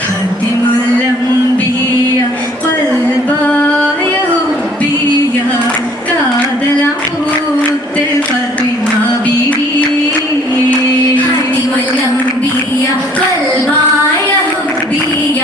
خاتم الأنبياء قلباي حبيا കാതല പൂത്തെ ഫാത്തിമ ബീവി ഖാതിമുൽ അംബിയ ഖൽബായ ഹുബിയ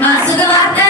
மசுக வார்த்தை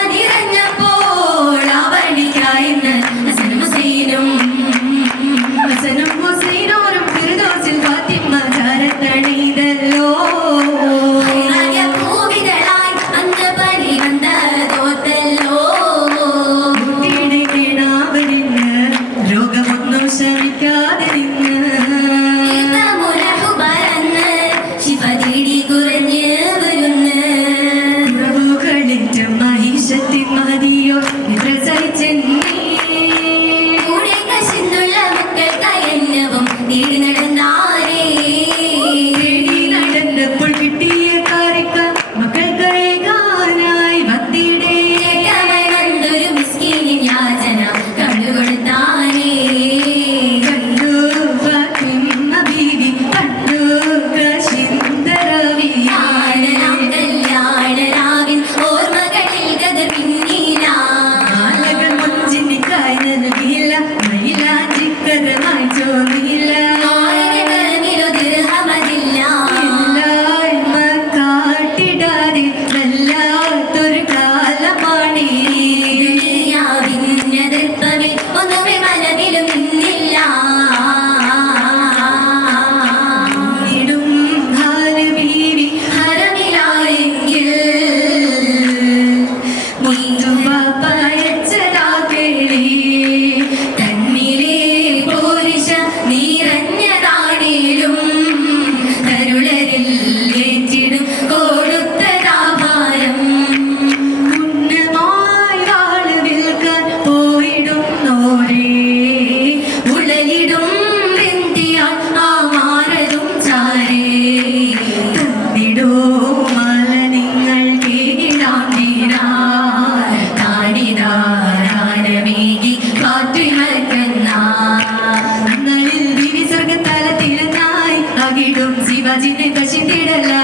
ശിവജിനെ കശിതിടലാ